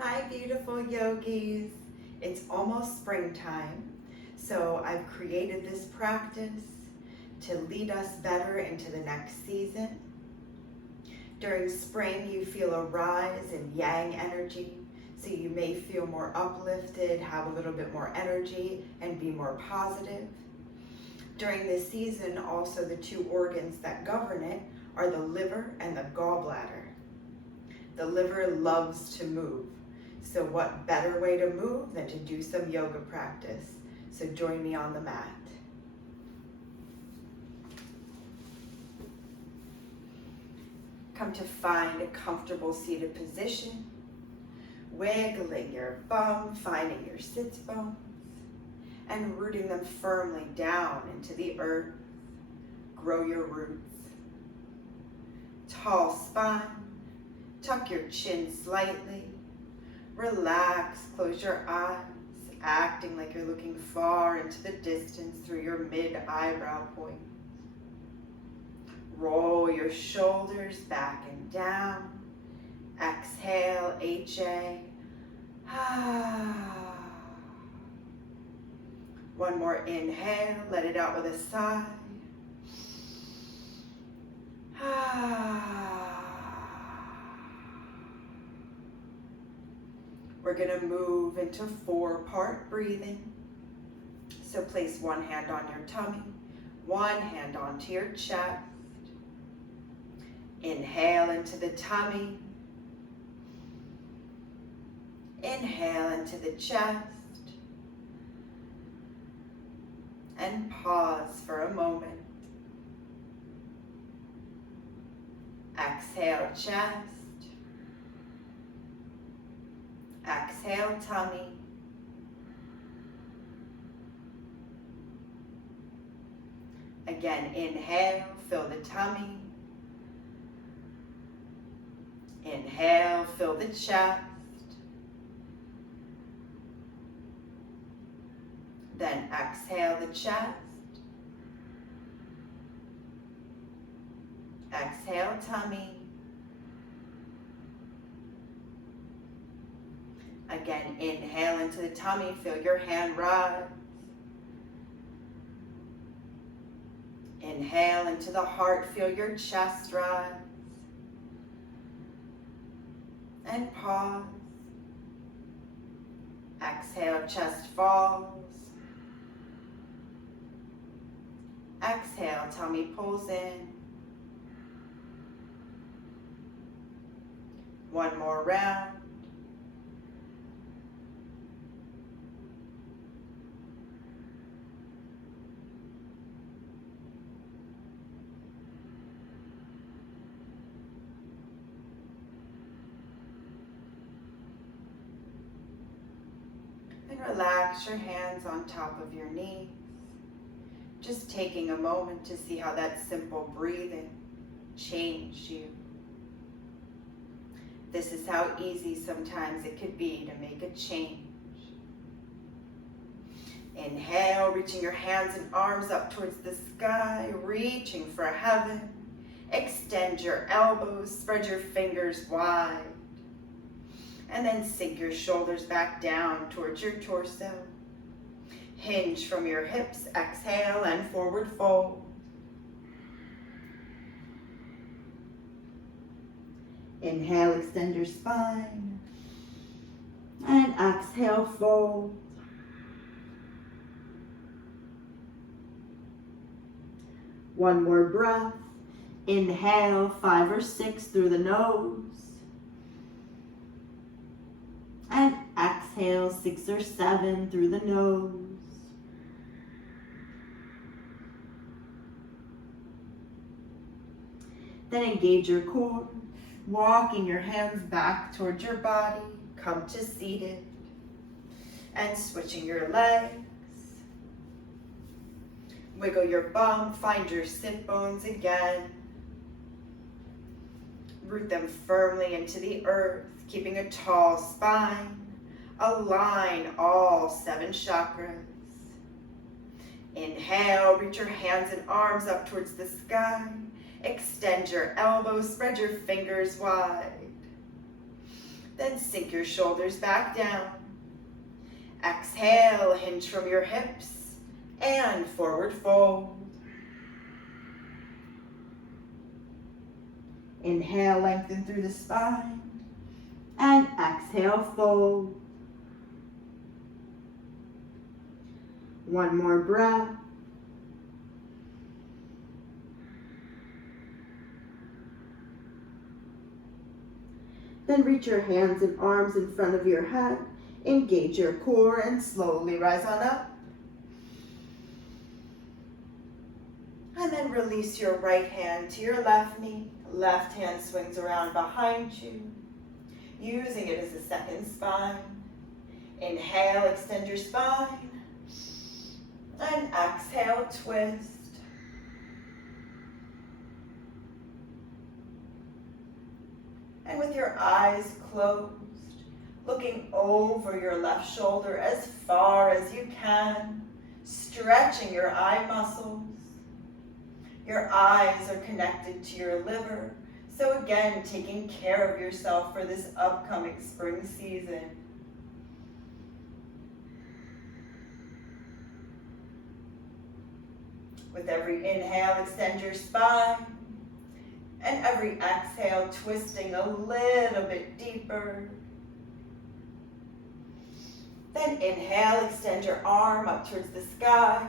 Hi, beautiful yogis. It's almost springtime, so I've created this practice to lead us better into the next season. During spring, you feel a rise in yang energy, so you may feel more uplifted, have a little bit more energy, and be more positive. During this season, also the two organs that govern it are the liver and the gallbladder. The liver loves to move. So what better way to move than to do some yoga practice? So join me on the mat. Come to find a comfortable seated position, wiggling your bum, finding your sits bones, and rooting them firmly down into the earth. Grow your roots. Tall spine, tuck your chin slightly. Relax, close your eyes, acting like you're looking far into the distance through your mid-eyebrow point. Roll your shoulders back and down. Exhale, HA. One more inhale, let it out with a sigh. We're going to move into 4-part breathing. So place one hand on your tummy, one hand onto your chest. Inhale into the tummy. Inhale into the chest. And pause for a moment. Exhale, chest. Exhale, tummy. Again, inhale, fill the tummy. Inhale, fill the chest. Then exhale the chest. Exhale, tummy. Again, inhale into the tummy, feel your hand rise. Inhale into the heart, feel your chest rise. And pause. Exhale, chest falls. Exhale, tummy pulls in. One more round. And relax your hands on top of your knees. Just taking a moment to see how that simple breathing changed you. This is how easy sometimes it could be to make a change. Inhale, reaching your hands and arms up towards the sky, reaching for heaven. Extend your elbows, spread your fingers wide. And then sink your shoulders back down towards your torso. Hinge from your hips, exhale, and forward fold. Inhale, extend your spine. And exhale, fold. One more breath. Inhale, 5 or 6 through the nose. And exhale, 6 or 7 through the nose. Then engage your core, walking your hands back towards your body. Come to seated. And switching your legs. Wiggle your bum, find your sit bones again. Root them firmly into the earth, keeping a tall spine. Align all 7 chakras. Inhale, reach your hands and arms up towards the sky. Extend your elbows, spread your fingers wide. Then sink your shoulders back down. Exhale, hinge from your hips and forward fold. Inhale, lengthen through the spine. And exhale, fold. One more breath. Then reach your hands and arms in front of your head. Engage your core and slowly rise on up. And then release your right hand to your left knee. Left hand swings around behind you, using it as a second spine. Inhale, extend your spine. And exhale, twist. And with your eyes closed, looking over your left shoulder as far as you can, stretching your eye muscles. Your eyes are connected to your liver, so again, taking care of yourself for this upcoming spring season. With every inhale, extend your spine. And every exhale, twisting a little bit deeper. Then inhale, extend your arm up towards the sky,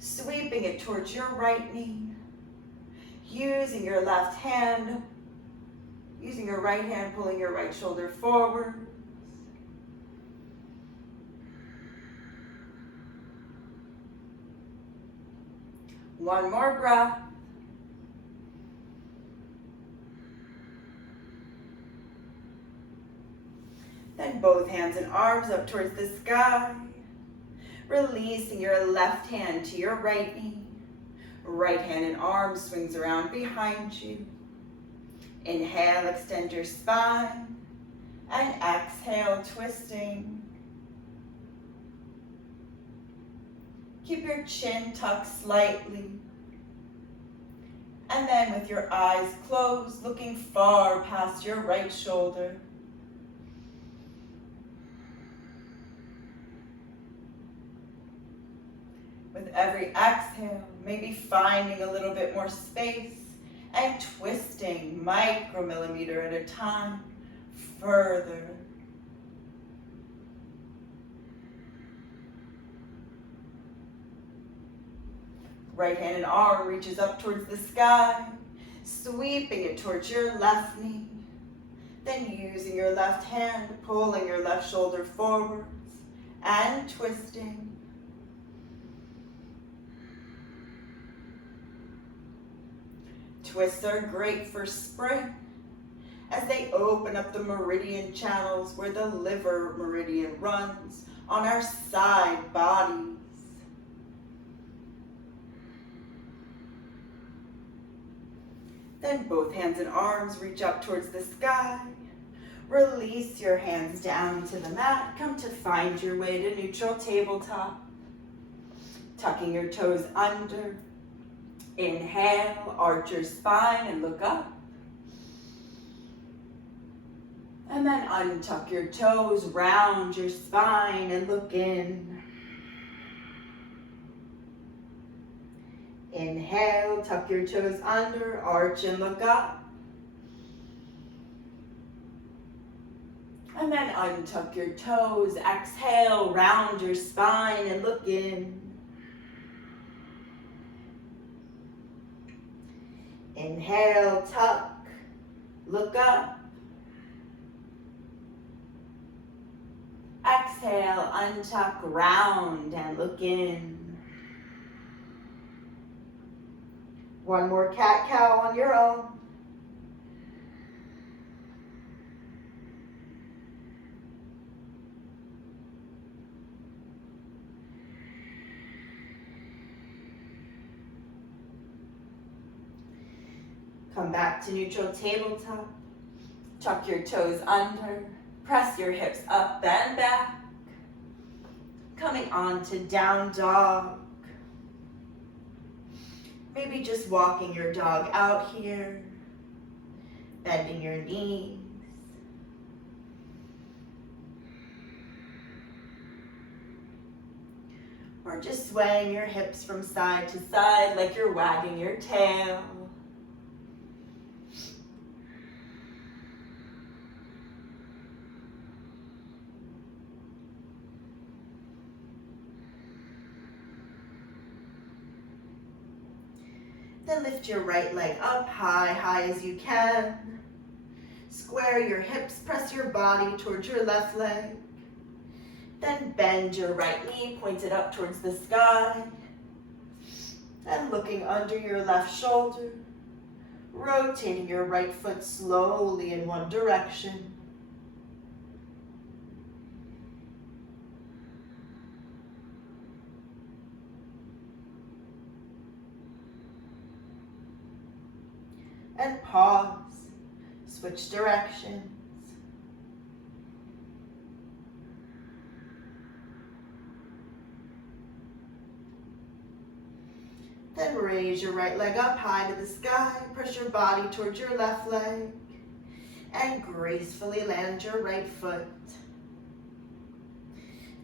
sweeping it towards your right knee. Using your left hand, using your right hand, pulling your right shoulder forward. One more breath. Then both hands and arms up towards the sky. Releasing your left hand to your right knee. Right hand and arm swings around behind you. Inhale, extend your spine. And exhale, twisting. Keep your chin tucked slightly. And then with your eyes closed, looking far past your right shoulder. With every exhale, maybe finding a little bit more space and twisting micromillimeter at a time further. Right hand and arm reaches up towards the sky, sweeping it towards your left knee. Then using your left hand, pulling your left shoulder forwards and twisting. Twists are great for spring as they open up the meridian channels where the liver meridian runs on our side bodies. Then both hands and arms reach up towards the sky. Release your hands down to the mat. Come to find your way to neutral tabletop. Tucking your toes under. Inhale, arch your spine and look up. And then untuck your toes, round your spine and look in. Inhale, tuck your toes under, arch and look up. And then untuck your toes, exhale, round your spine and look in. Inhale, tuck, look up. Exhale, untuck, round and look in. One more cat-cow on your own. Come back to neutral tabletop. Tuck your toes under. Press your hips up and back. Coming on to down dog. Maybe just walking your dog out here. Bending your knees. Or just swaying your hips from side to side like you're wagging your tail. Then lift your right leg up high, high as you can. Square your hips, press your body towards your left leg. Then bend your right knee, point it up towards the sky. And looking under your left shoulder, rotating your right foot slowly in one direction. And pause, switch directions. Then raise your right leg up high to the sky, press your body towards your left leg, and gracefully land your right foot.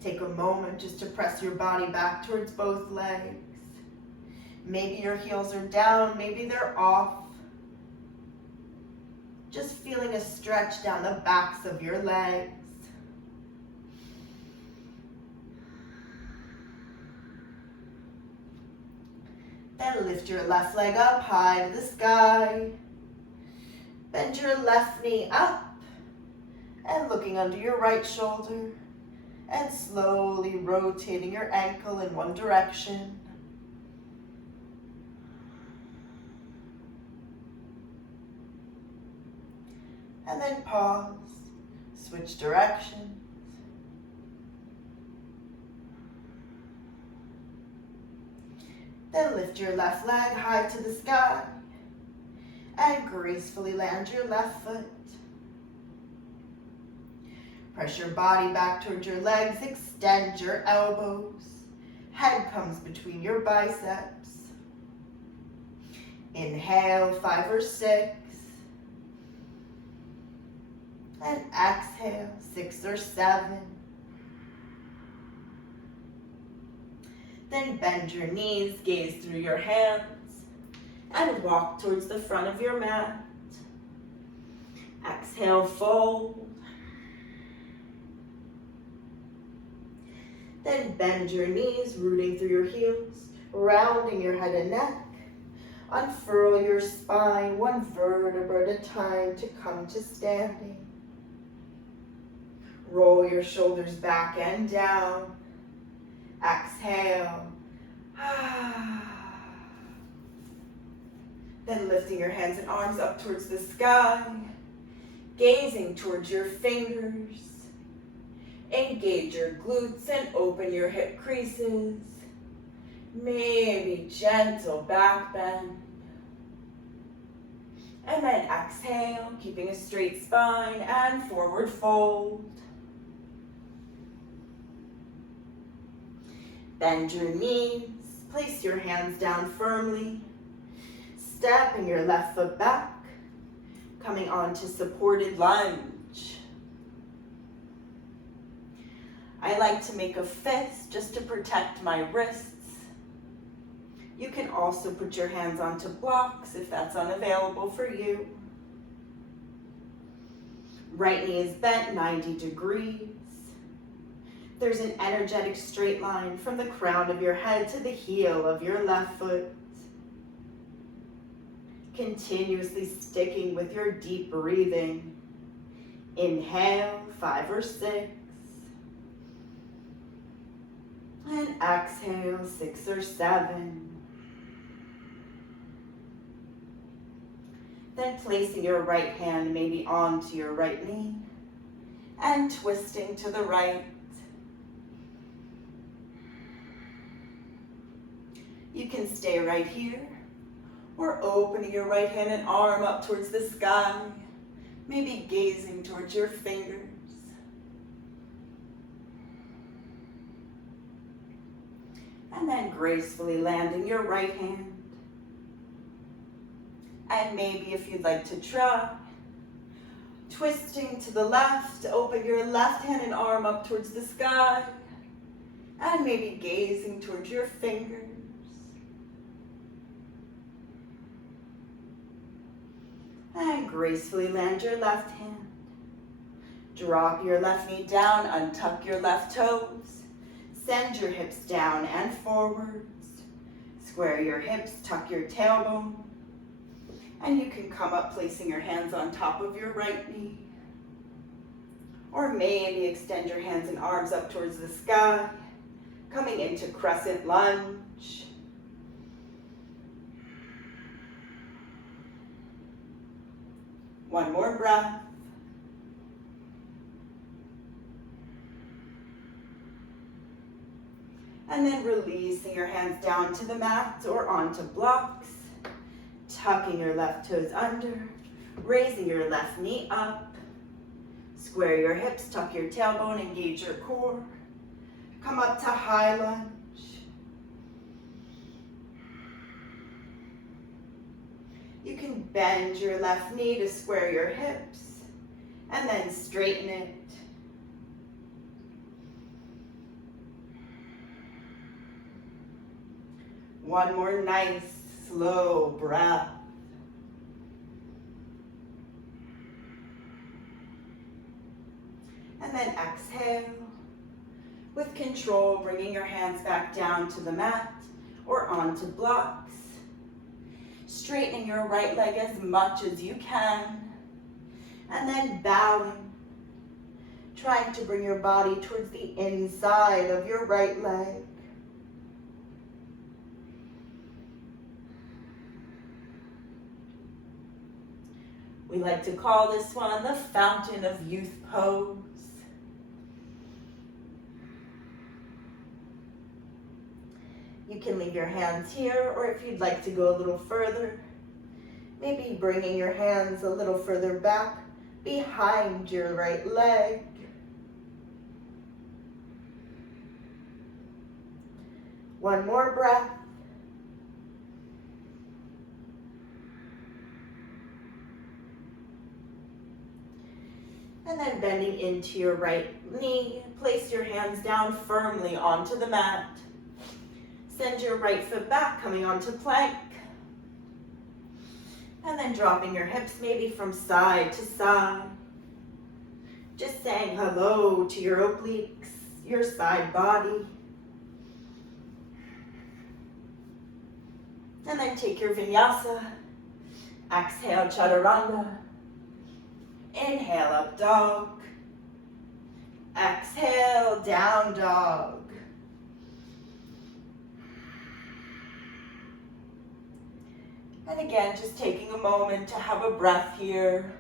Take a moment just to press your body back towards both legs. Maybe your heels are down, maybe they're off. Just feeling a stretch down the backs of your legs. Then lift your left leg up high to the sky. Bend your left knee up and looking under your right shoulder and slowly rotating your ankle in one direction. And then pause, switch directions. Then lift your left leg high to the sky and gracefully land your left foot. Press your body back towards your legs, extend your elbows. Head comes between your biceps. Inhale, 5 or 6. And exhale, 6 or 7. Then bend your knees, gaze through your hands, and walk towards the front of your mat. Exhale, fold. Then bend your knees, rooting through your heels, rounding your head and neck. Unfurl your spine, one vertebra at a time to come to standing. Roll your shoulders back and down. Exhale. Then lifting your hands and arms up towards the sky, gazing towards your fingers. Engage your glutes and open your hip creases. Maybe gentle back bend. And then exhale, keeping a straight spine and forward fold. Bend your knees, place your hands down firmly, stepping your left foot back, coming onto supported lunge. I like to make a fist just to protect my wrists. You can also put your hands onto blocks if that's unavailable for you. Right knee is bent 90 degrees. There's an energetic straight line from the crown of your head to the heel of your left foot. Continuously sticking with your deep breathing. Inhale, 5 or 6. And exhale, 6 or 7. Then placing your right hand maybe onto your right knee and twisting to the right. You can stay right here or opening your right hand and arm up towards the sky, maybe gazing towards your fingers. And then gracefully landing your right hand. And maybe if you'd like to try, twisting to the left, open your left hand and arm up towards the sky. And maybe gazing towards your fingers. And gracefully land your left hand. Drop your left knee down, untuck your left toes. Send your hips down and forwards. Square your hips, tuck your tailbone. And you can come up placing your hands on top of your right knee. Or maybe extend your hands and arms up towards the sky, coming into crescent lunge. One more breath. And then releasing your hands down to the mat or onto blocks. Tucking your left toes under, raising your left knee up. Square your hips, tuck your tailbone, engage your core. Come up to high lunge. You can bend your left knee to square your hips and then straighten it. One more nice, slow breath. And then exhale. With control, bringing your hands back down to the mat or onto blocks. Straightening your right leg as much as you can. And then bowing. Trying to bring your body towards the inside of your right leg. We like to call this one the Fountain of Youth pose. You can leave your hands here, or if you'd like to go a little further, maybe bringing your hands a little further back behind your right leg. One more breath. And then bending into your right knee, place your hands down firmly onto the mat. Send your right foot back, coming onto plank. And then dropping your hips maybe from side to side. Just saying hello to your obliques, your side body. And then take your vinyasa. Exhale, chaturanga. Inhale, up dog. Exhale, down dog. And again, just taking a moment to have a breath here.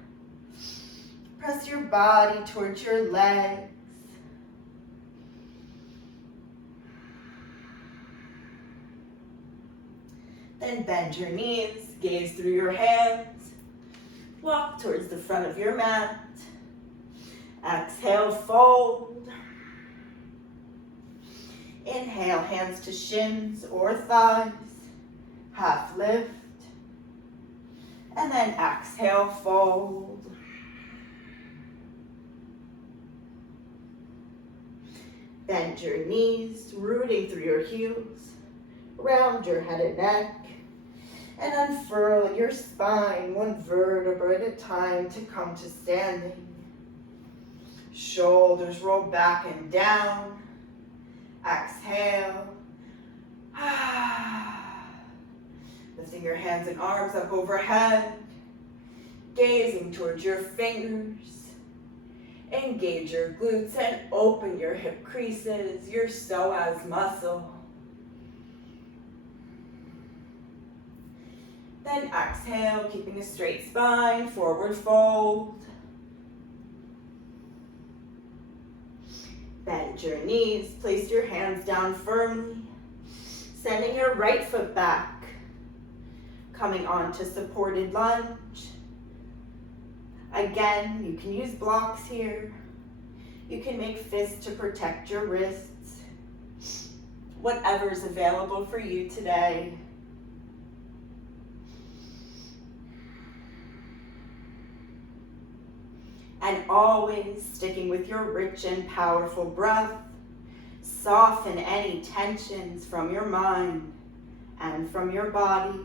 Press your body towards your legs. Then bend your knees, gaze through your hands. Walk towards the front of your mat. Exhale, fold. Inhale, hands to shins or thighs. Half lift. And then exhale, fold. Bend your knees, rooting through your heels. Round your head and neck. And unfurl your spine one vertebra at a time to come to standing. Shoulders roll back and down. Exhale. Lifting your hands and arms up overhead. Gazing towards your fingers. Engage your glutes and open your hip creases, your psoas muscle. Then exhale, keeping a straight spine, forward fold. Bend your knees, place your hands down firmly. Sending your right foot back. Coming onto supported lunge. Again, you can use blocks here. You can make fists to protect your wrists. Whatever's available for you today. And always sticking with your rich and powerful breath. Soften any tensions from your mind and from your body.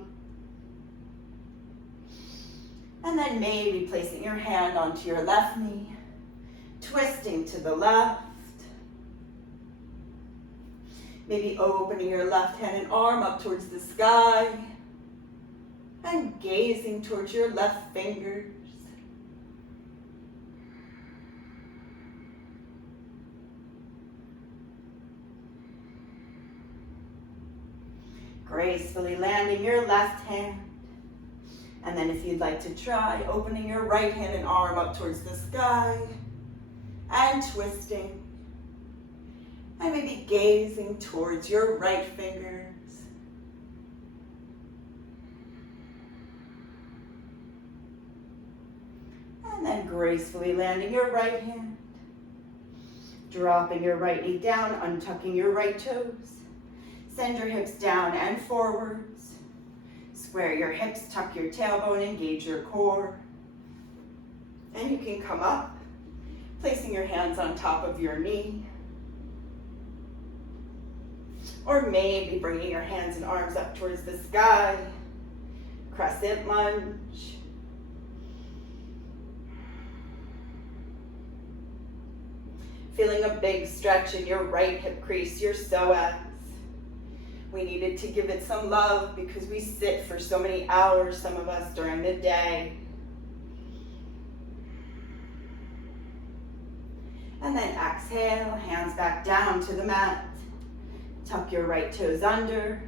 And then maybe placing your hand onto your left knee, twisting to the left. Maybe opening your left hand and arm up towards the sky and gazing towards your left fingers. Gracefully landing your left hand. And then if you'd like to try, opening your right hand and arm up towards the sky and twisting. And maybe gazing towards your right fingers. And then gracefully landing your right hand. Dropping your right knee down, untucking your right toes. Send your hips down and forwards. Square your hips, tuck your tailbone, engage your core. And you can come up, placing your hands on top of your knee. Or maybe bringing your hands and arms up towards the sky. Crescent lunge. Feeling a big stretch in your right hip crease, your psoas. We needed to give it some love because we sit for so many hours, some of us, during the day. And then exhale, hands back down to the mat. Tuck your right toes under.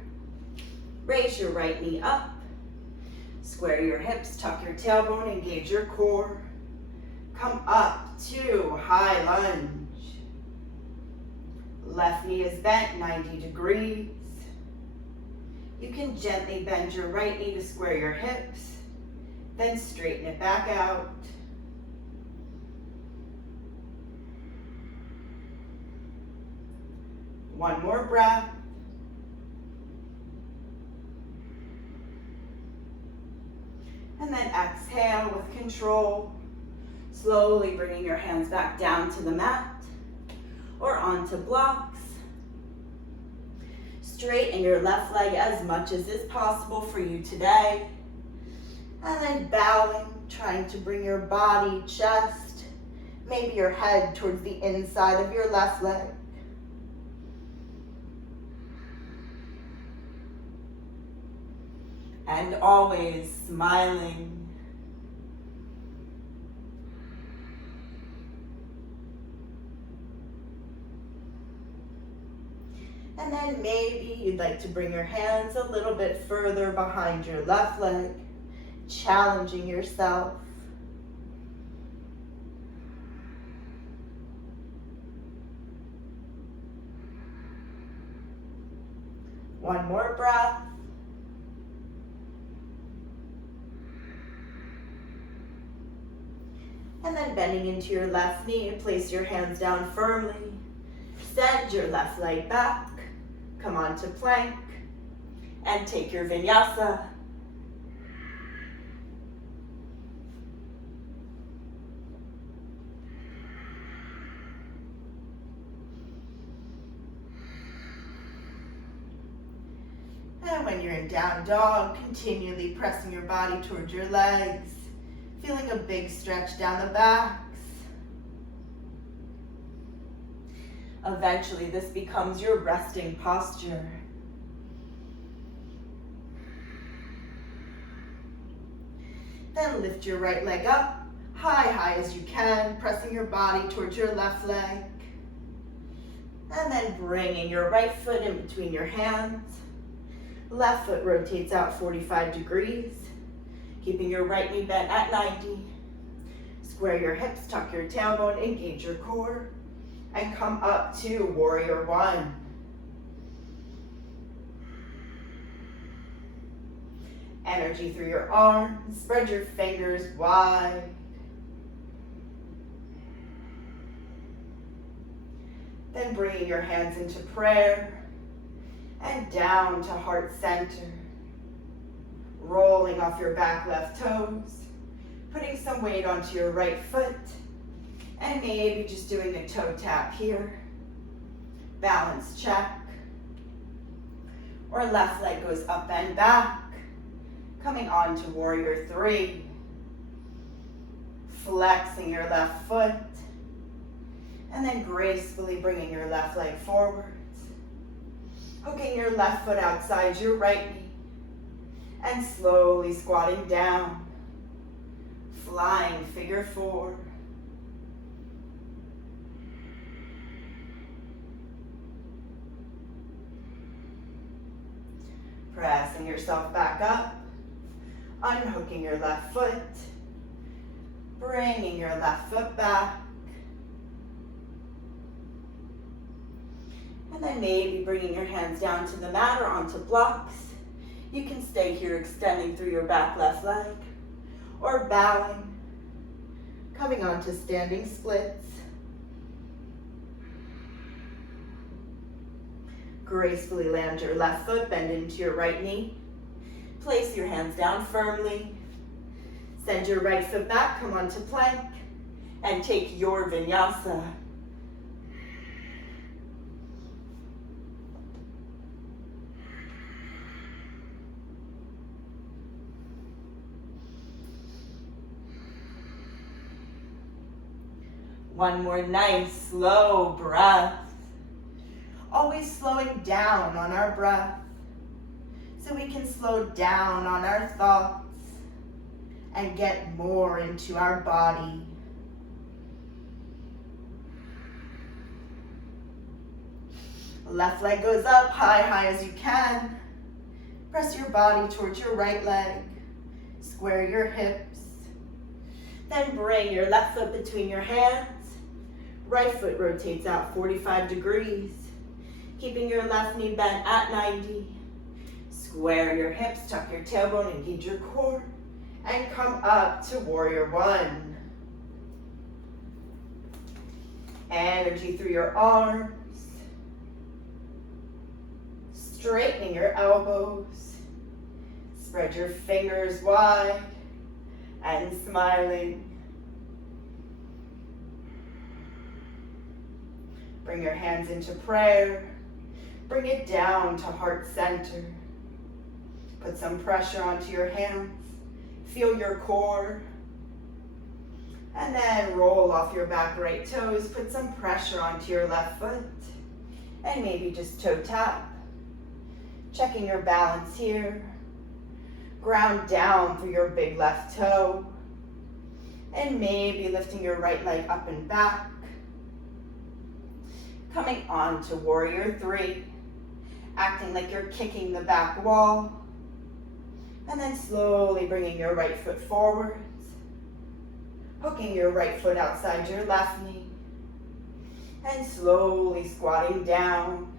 Raise your right knee up. Square your hips, tuck your tailbone, engage your core. Come up to high lunge. Left knee is bent 90 degrees. You can gently bend your right knee to square your hips, then straighten it back out. One more breath. And then exhale with control, slowly bringing your hands back down to the mat or onto blocks. Straighten your left leg as much as is possible for you today. And then bowing, trying to bring your body, chest, maybe your head towards the inside of your left leg. And always smiling. And then maybe you'd like to bring your hands a little bit further behind your left leg, challenging yourself. One more breath. And then bending into your left knee, place your hands down firmly. Send your left leg back. Come onto plank and take your vinyasa. And when you're in down dog, continually pressing your body towards your legs, feeling a big stretch down the backs. Eventually, this becomes your resting posture. Then lift your right leg up, high as you can, pressing your body towards your left leg. And then bringing your right foot in between your hands. Left foot rotates out 45 degrees, keeping your right knee bent at 90. Square your hips, tuck your tailbone, engage your core. And come up to warrior one. Energy through your arms, spread your fingers wide. Then bringing your hands into prayer and down to heart center. Rolling off your back left toes, putting some weight onto your right foot. And maybe just doing a toe tap here. balance check. Or left leg goes up and back. Coming on to warrior three. Flexing your left foot. And then gracefully bringing your left leg forwards. Hooking your left foot outside your right knee. And slowly squatting down. Flying figure four. Pressing yourself back up. Unhooking your left foot. Bringing your left foot back. And then maybe bringing your hands down to the mat or onto blocks. You can stay here extending through your back left leg. Or bowing. Coming onto standing splits. Gracefully land your left foot, bend into your right knee. Place your hands down firmly. Send your right foot back, come onto plank. And take your vinyasa. One more nice slow breath. Always slowing down on our breath so we can slow down on our thoughts and get more into our body. Left leg goes up, high as you can. Press your body towards your right leg. Square your hips. Then bring your left foot between your hands. Right foot rotates out 45 degrees. Keeping your left knee bent at 90. Square your hips, tuck your tailbone, engage your core. And come up to warrior one. Energy through your arms. Straightening your elbows. Spread your fingers wide and smiling. Bring your hands into prayer. Bring it down to heart center. Put some pressure onto your hands. Feel your core. And then roll off your back right toes. Put some pressure onto your left foot. And maybe just toe tap. Checking your balance here. Ground down through your big left toe. And maybe lifting your right leg up and back. Coming on to warrior three. Acting like you're kicking the back wall. And then slowly bringing your right foot forwards. Hooking your right foot outside your left knee. And slowly squatting down.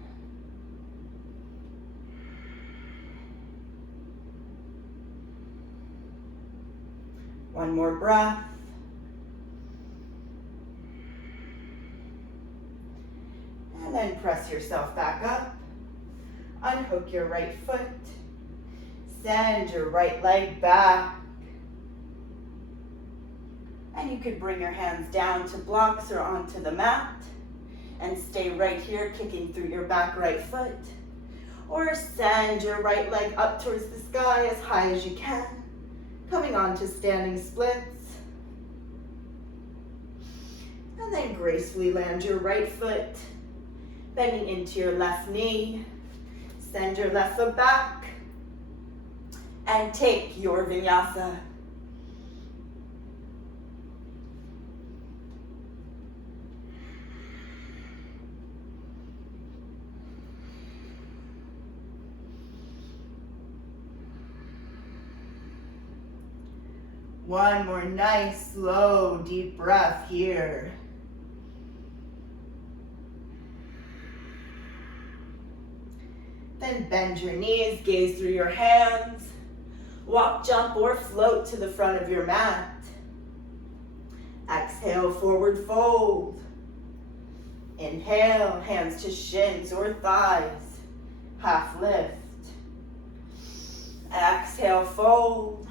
One more breath. And then press yourself back up. Unhook your right foot. Send your right leg back. And you could bring your hands down to blocks or onto the mat. And stay right here, kicking through your back right foot. Or send your right leg up towards the sky as high as you can. Coming on to standing splits. And then gracefully land your right foot. Bending into your left knee. Send your left foot back. And take your vinyasa. One more nice, slow, deep breath here. Then bend your knees, gaze through your hands. Walk, jump, or float to the front of your mat. Exhale, forward fold. Inhale, hands to shins or thighs. Half lift. Exhale, fold.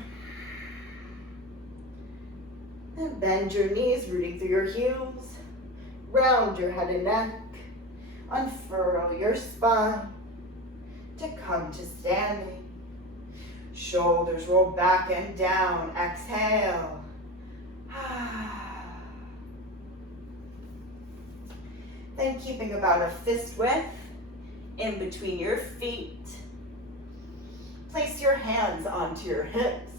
And bend your knees, rooting through your heels. Round your head and neck. Unfurl your spine to come to standing. Shoulders roll back and down. Exhale. Then keeping about a fist width in between your feet. Place your hands onto your hips.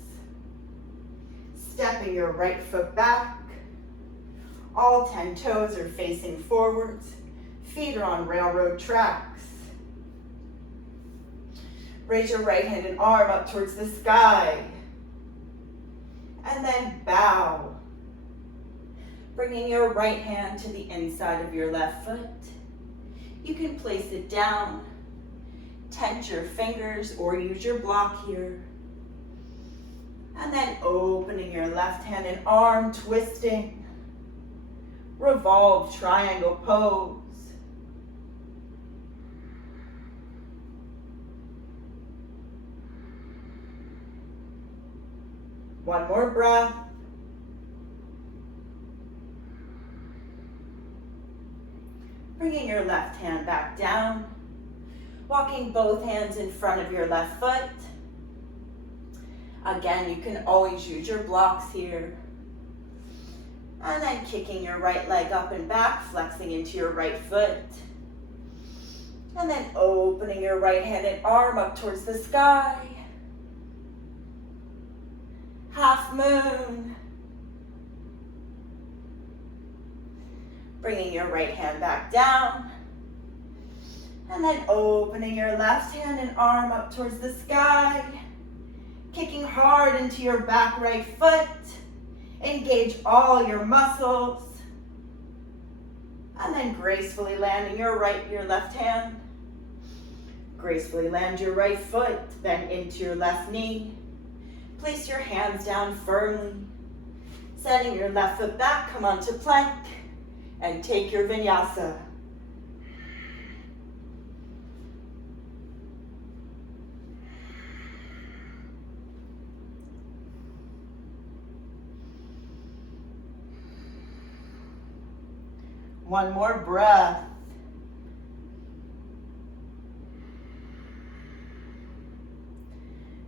Stepping your right foot back. All 10 toes are facing forwards. Feet are on railroad tracks. Raise your right hand and arm up towards the sky. And then bow. Bringing your right hand to the inside of your left foot. You can place it down. Tense your fingers or use your block here. And then opening your left hand and arm, twisting. Revolve triangle pose. One more breath. Bringing your left hand back down. Walking both hands in front of your left foot. Again, you can always use your blocks here. And then kicking your right leg up and back, flexing into your right foot. And then opening your right hand and arm up towards the sky. Half moon. Bringing your right hand back down. And then opening your left hand and arm up towards the sky. Kicking hard into your back right foot. Engage all your muscles. And then gracefully landing your left hand. Gracefully land your right foot, bend into your left knee. Place your hands down firmly. Setting your left foot back, come onto plank. And take your vinyasa. One more breath.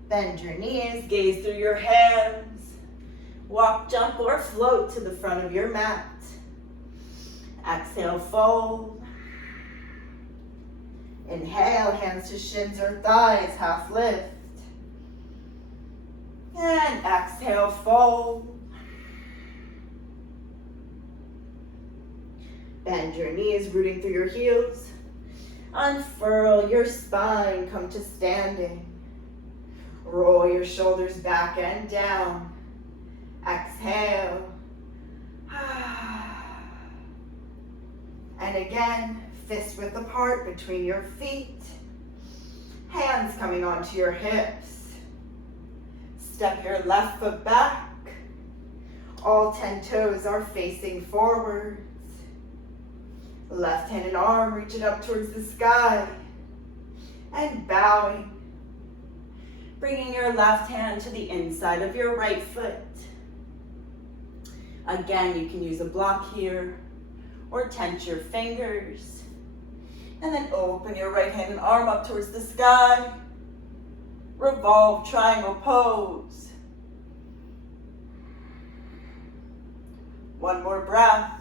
Bend your knees, gaze through your hands. Walk, jump, or float to the front of your mat. Exhale, fold. Inhale, hands to shins or thighs, half lift. And exhale, fold. Bend your knees, rooting through your heels. Unfurl your spine, come to standing. Roll your shoulders back and down. Exhale. And again, fist width apart between your feet. Hands coming onto your hips. Step your left foot back. All 10 toes are facing forwards. Left hand and arm reaching up towards the sky. And bowing. Bringing your left hand to the inside of your right foot. Again, you can use a block here or tense your fingers. And then open your right hand and arm up towards the sky. Revolve triangle pose. One more breath.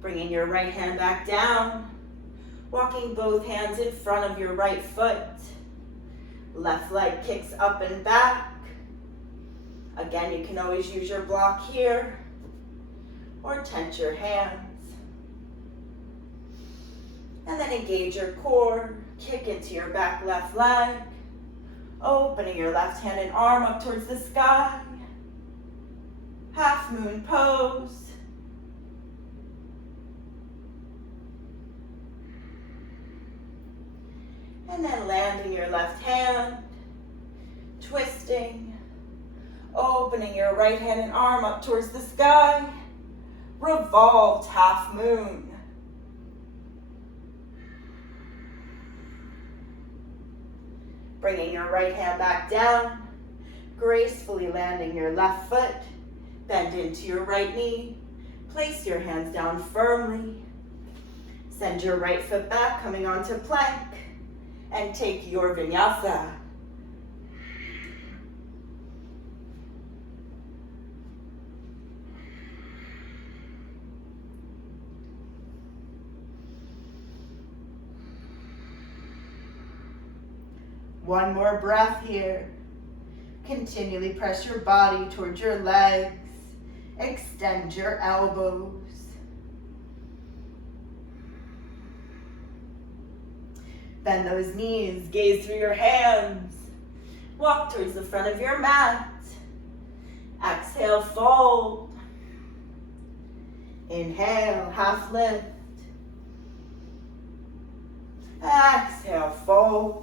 Bringing your right hand back down. Walking both hands in front of your right foot. Left leg kicks up and back. Again, you can always use your block here or tense your hands. And then engage your core, kick into your back left leg, opening your left hand and arm up towards the sky. Half moon pose. And then landing your left hand, twisting, opening your right hand and arm up towards the sky, revolved half moon. Bringing your right hand back down, gracefully landing your left foot, bend into your right knee, Place your hands down firmly. Send your right foot back, coming onto plank, and take your vinyasa. One more breath here. Continually press your body towards your legs. Extend your elbows. Bend those knees, gaze through your hands. Walk towards the front of your mat. Exhale, fold. Inhale, half lift. Exhale, fold.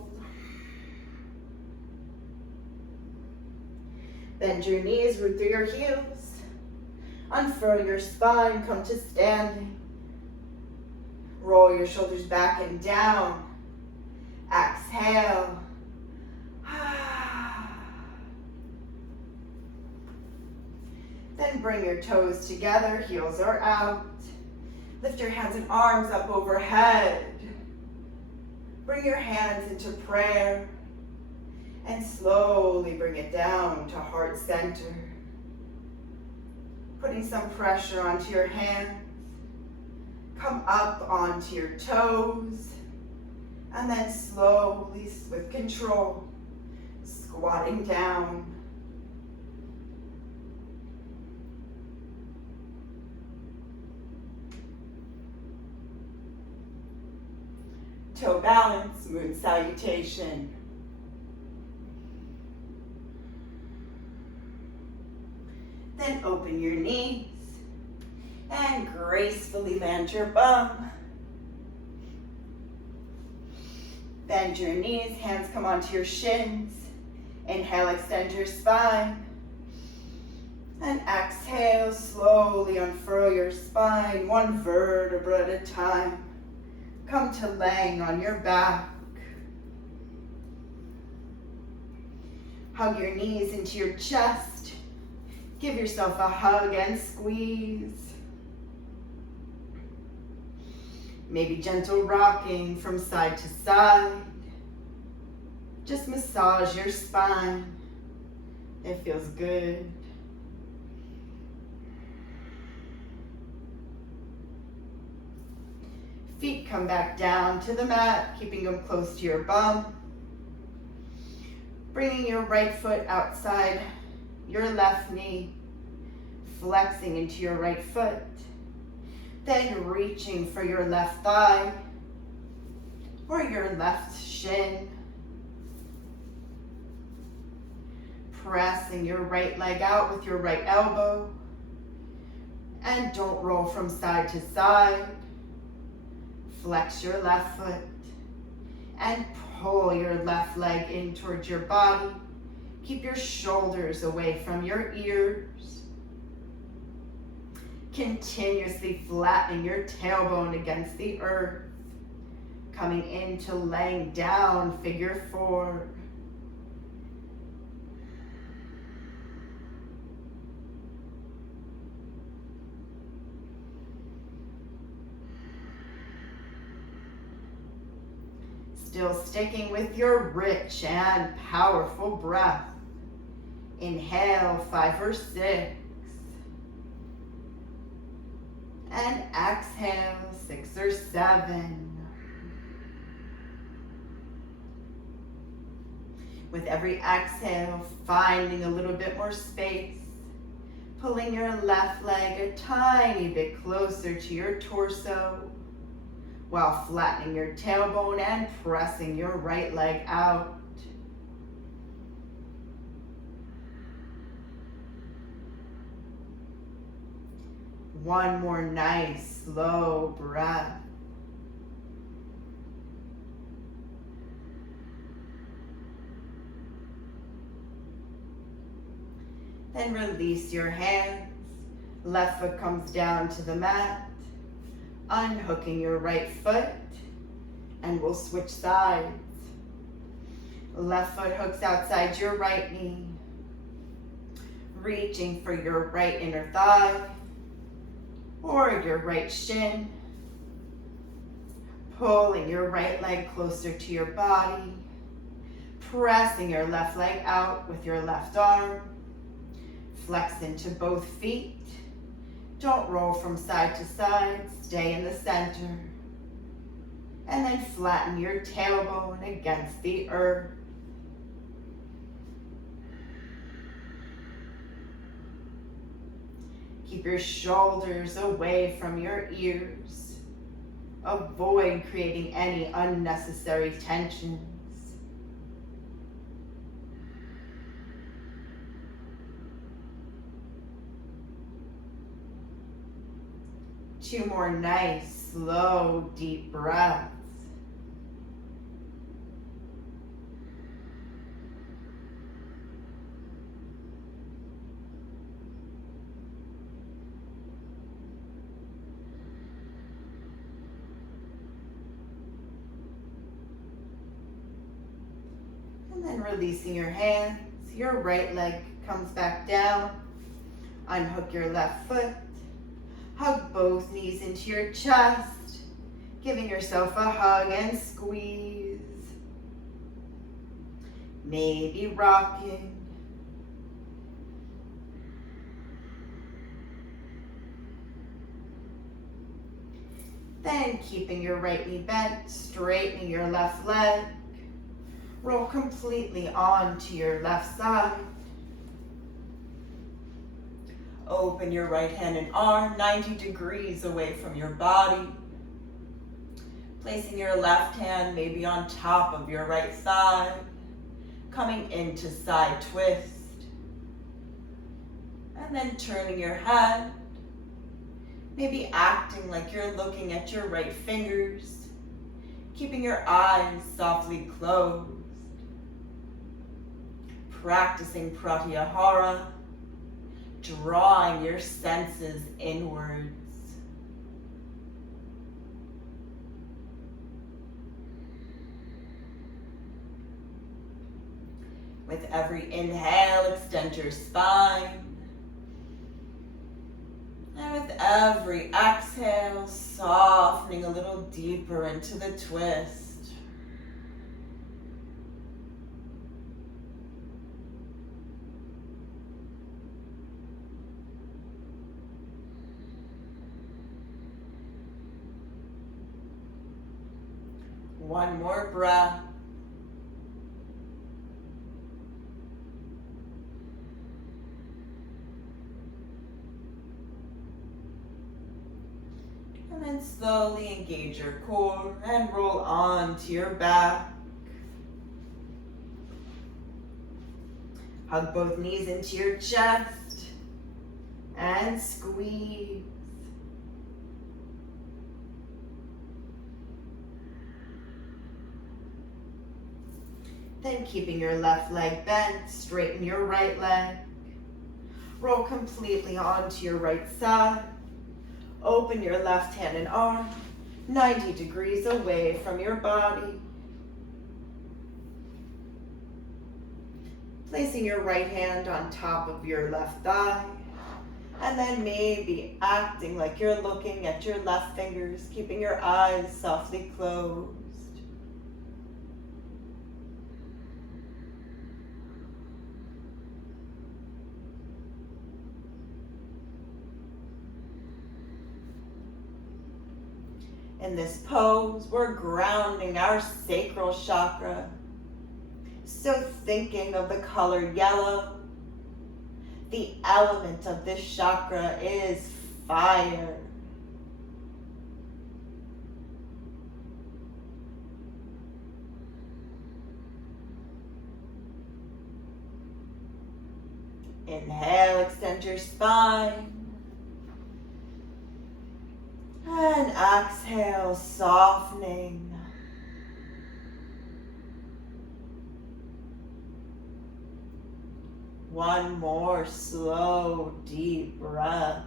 Bend your knees, root through your heels. Unfurl your spine, come to standing. Roll your shoulders back and down. Exhale. Then bring your toes together, heels are out. Lift your hands and arms up overhead. Bring your hands into prayer. And slowly bring it down to heart center. Putting some pressure onto your hands. Come up onto your toes. And then slowly, with control, squatting down. Toe balance, moon salutation. Then open your knees and gracefully land your bum. Bend your knees, hands come onto your shins. Inhale, extend your spine. And exhale, slowly unfurl your spine, one vertebra at a time. Come to laying on your back. Hug your knees into your chest. Give yourself a hug and squeeze. Maybe gentle rocking from side to side. Just massage your spine. It feels good. Feet come back down to the mat, keeping them close to your bum. Bringing your right foot outside your left knee, flexing into your right foot. Then reaching for your left thigh or your left shin. Pressing your right leg out with your right elbow. And don't roll from side to side. Flex your left foot and pull your left leg in towards your body. Keep your shoulders away from your ears. Continuously flattening your tailbone against the earth. Coming into laying down, figure four. Still sticking with your rich and powerful breath. Inhale, 5 or 6. And exhale, 6 or 7. With every exhale, finding a little bit more space. Pulling your left leg a tiny bit closer to your torso, while flattening your tailbone and pressing your right leg out. One more nice, slow breath. Then release your hands. Left foot comes down to the mat. Unhooking your right foot, and we'll switch sides. Left foot hooks outside your right knee. Reaching for your right inner thigh. or your right shin. Pulling your right leg closer to your body. Pressing your left leg out with your left arm. Flex into both feet. Don't roll from side to side. Stay in the center. And then flatten your tailbone against the earth. Keep your shoulders away from your ears. Avoid creating any unnecessary tensions. Two more nice, slow, deep breaths. And then releasing your hands, your right leg comes back down. Unhook your left foot. Hug both knees into your chest, giving yourself a hug and squeeze. Maybe rocking. Then keeping your right knee bent, straightening your left leg. Roll completely onto your left side. Open your right hand and arm 90 degrees away from your body. Placing your left hand maybe on top of your right thigh. Coming into side twist. And then turning your head. Maybe acting like you're looking at your right fingers. Keeping your eyes softly closed. Practicing pratyahara. Drawing your senses inwards. With every inhale, extend your spine. And with every exhale, softening a little deeper into the twist. One more breath. And then slowly engage your core and roll onto your back. Hug both knees into your chest and squeeze. Then keeping your left leg bent, straighten your right leg. Roll completely onto your right side. Open your left hand and arm 90 degrees away from your body. Placing your right hand on top of your left thigh. And then maybe acting like you're looking at your left fingers, keeping your eyes softly closed. In this pose, we're grounding our sacral chakra. So thinking of the color yellow, the element of this chakra is fire. Inhale, extend your spine. And exhale, softening. One more slow, deep breath.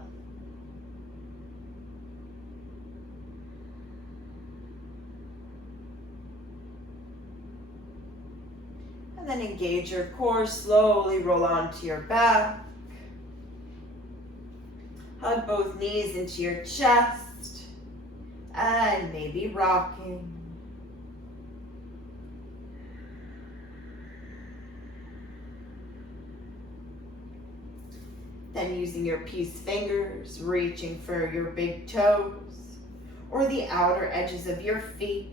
And then engage your core, slowly roll onto your back. Hug both knees into your chest and maybe rocking. Then using your peace fingers, reaching for your big toes or the outer edges of your feet,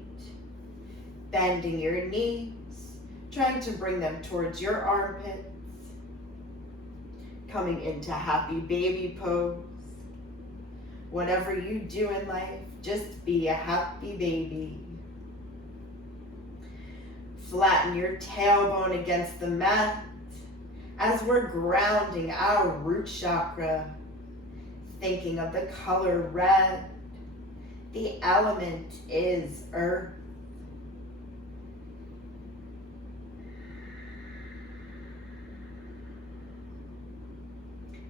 bending your knees, trying to bring them towards your armpits, coming into happy baby pose. Whatever you do in life, just be a happy baby. Flatten your tailbone against the mat as we're grounding our root chakra, thinking of the color red. The element is earth.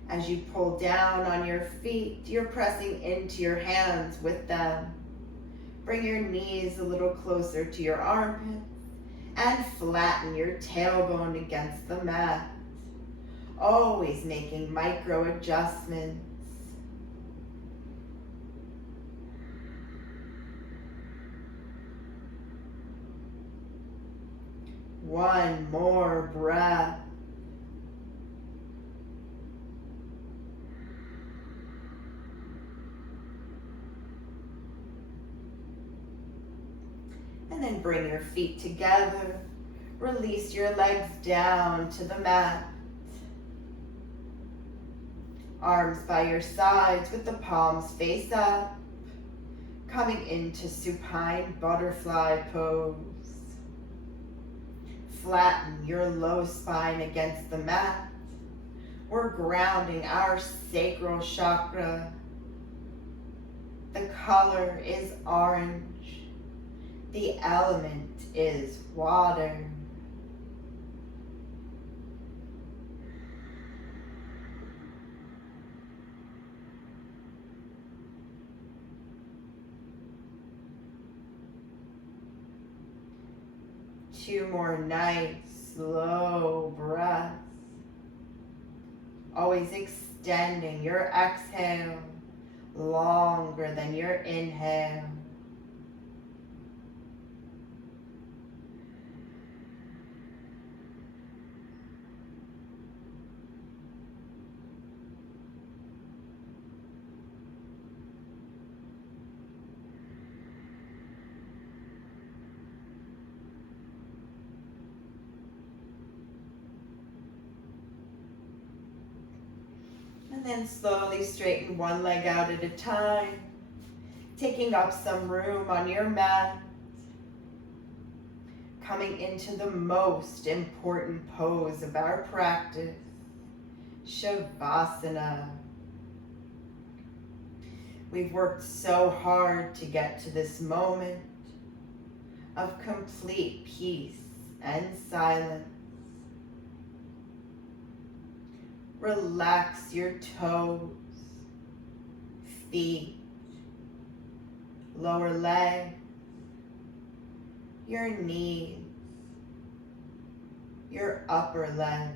As you pull down on your feet, you're pressing into your hands with them. Bring your knees a little closer to your armpits and flatten your tailbone against the mat. Always making micro adjustments. One more breath. And then bring your feet together. Release your legs down to the mat. Arms by your sides with the palms face up. Coming into supine butterfly pose. Flatten your low spine against the mat. We're grounding our sacral chakra. The color is orange. The element is water. Two more nice, slow breaths. Always extending your exhale longer than your inhale. And then slowly straighten one leg out at a time, taking up some room on your mat, coming into the most important pose of our practice, Shavasana. We've worked so hard to get to this moment of complete peace and silence. Relax your toes, feet, lower legs, your knees, your upper legs.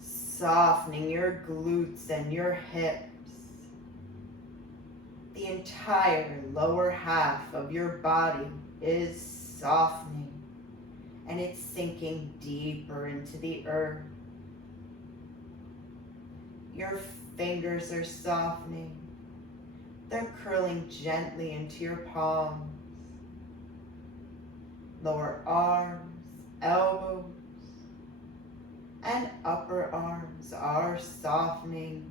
Softening your glutes and your hips. The entire lower half of your body is softening. And it's sinking deeper into the earth. Your fingers are softening. They're curling gently into your palms. Lower arms, elbows, and upper arms are softening.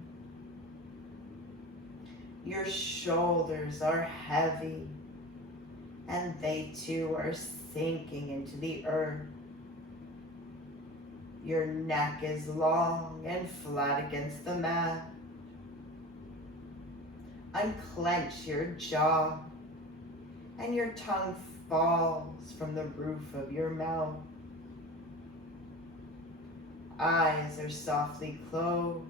Your shoulders are heavy, and they too are sinking into the earth. Your neck is long and flat against the mat. Unclench your jaw, and your tongue falls from the roof of your mouth. Eyes are softly closed,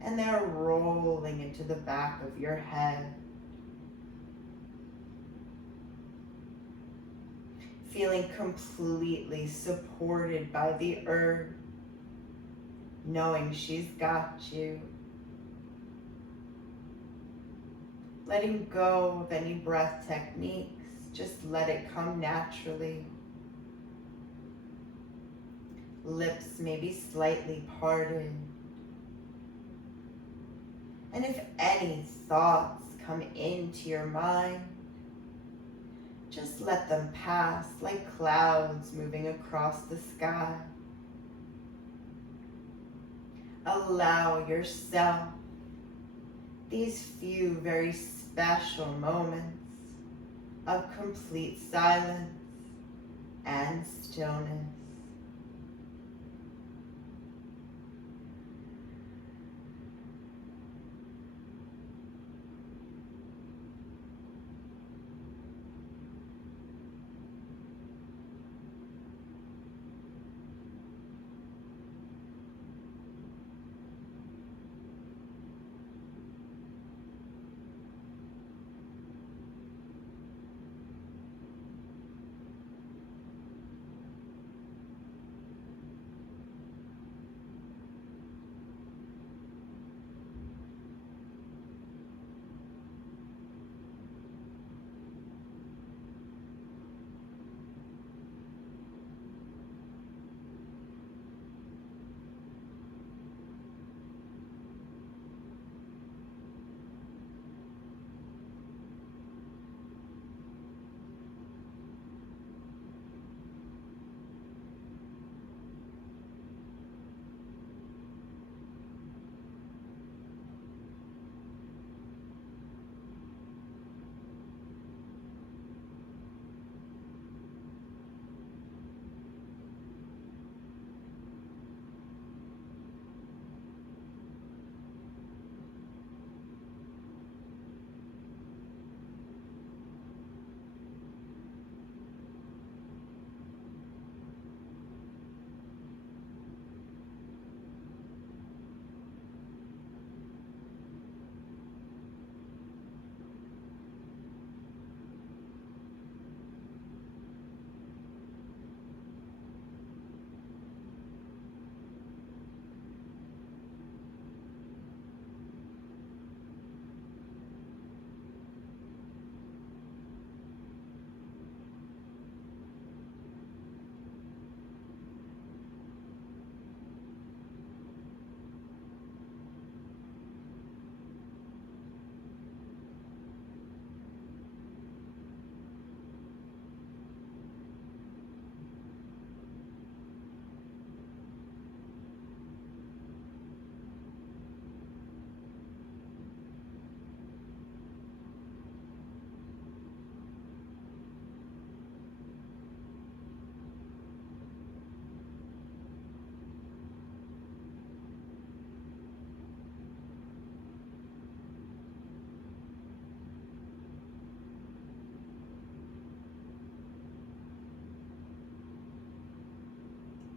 and they're rolling into the back of your head. Feeling completely supported by the earth. knowing she's got you. Letting go of any breath techniques, just let it come naturally. Lips may be slightly parted. And if any thoughts come into your mind, just let them pass like clouds moving across the sky. Allow yourself these few very special moments of complete silence and stillness.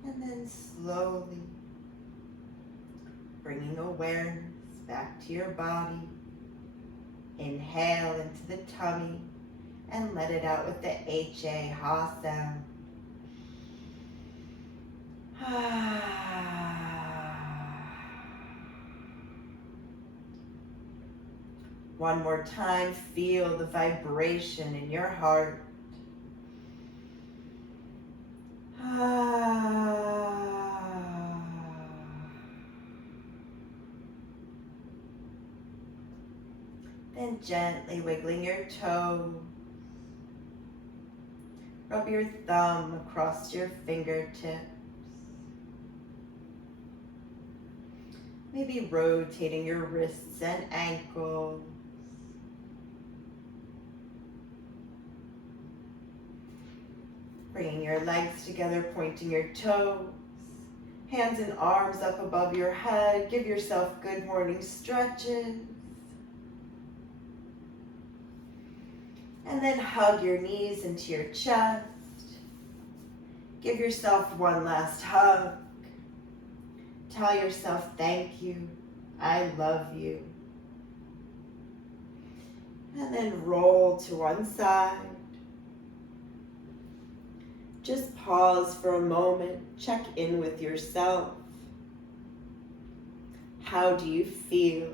And then slowly bringing awareness back to your body. Inhale into the tummy and let it out with the H-A, ha sound. One more time, feel the vibration in your heart. Then gently wiggling your toes. Rub your thumb across your fingertips. Maybe rotating your wrists and ankles. Bringing your legs together, pointing your toes. Hands and arms up above your head. Give yourself good morning stretches. And then hug your knees into your chest. Give yourself one last hug. Tell yourself thank you. I love you. And then roll to one side. Just pause for a moment. Check in with yourself. How do you feel?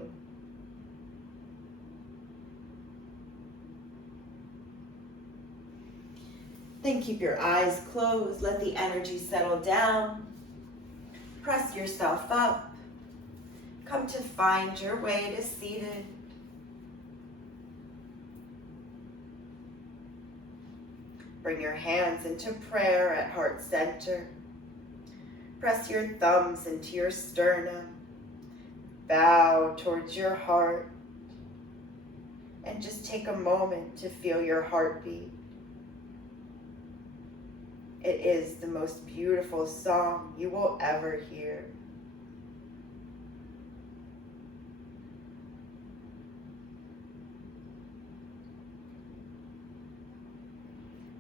Then keep your eyes closed. Let the energy settle down. Press yourself up. Come to find your way to seated. Bring your hands into prayer at heart center. Press your thumbs into your sternum. Bow towards your heart. And just take a moment to feel your heartbeat. It is the most beautiful song you will ever hear.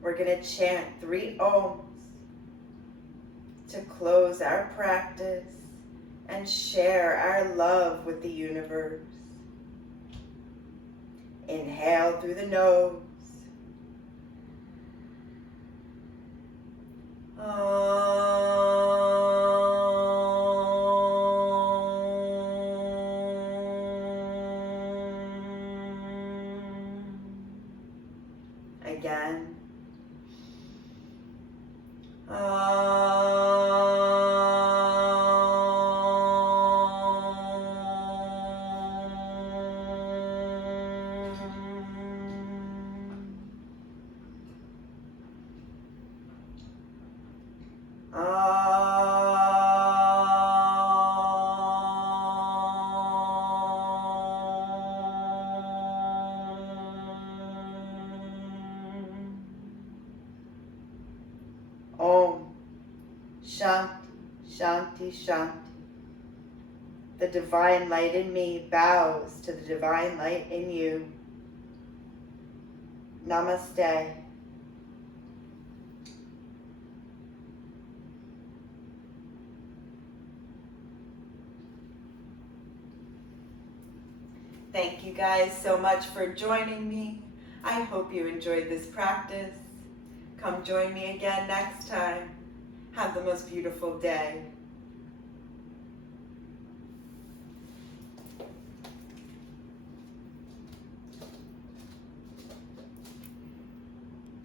We're going to chant 3 ohms to close our practice and share our love with the universe. Inhale through the nose. Again. Om Shanti, Shanti, Shanti. The divine light in me bows to the divine light in you. Namaste. Thank you guys so much for joining me. I hope you enjoyed this practice. Come join me again next time. Have the most beautiful day.